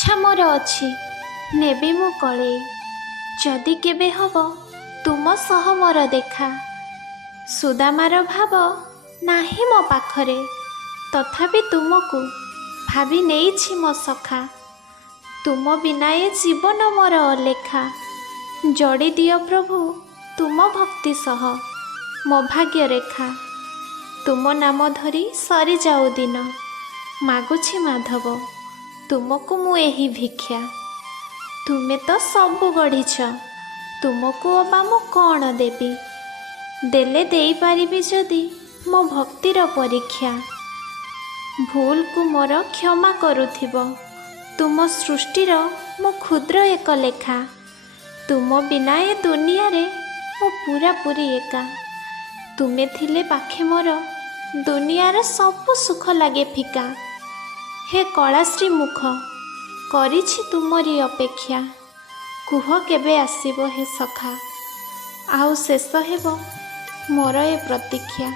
इच्छा मोर अछि नेबी मु कले जदि केबे हब तुम सह मोर देखा। सुदामार भाव नाही मो पाखरे तथापि तुमको भाभी नेइछि मो सखा। तुम बिना ए जीवन मोर अलेखा। जोड़ी दियो प्रभु तुम भक्ति सह मो भाग्य रेखा। तुम नाम धरी सरी जाऊ दिन मागुछि माधव तुमको मु एही भिक्षा। तुमे तो सबु गढ़िछ तुमको अबा मु कौन देबी। देले देई पारिबी जदि मो भक्तिर परीक्षा। भूल को मोर क्षमा करुथिबो तुम सृष्टिर मो क्षुद्र एक लेखा। तुम बिना ए दुनिया रे मो पूरा पूरी एका। तुमे थिले पाखे मोर दुनियार सबु सुख लागे फिका। हे कलाश्री मुख करिछि तुमरी अपेक्षा। कुह केबे आसीबो हे सखा आउ शेष हेबो मोर ए प्रतीक्षा।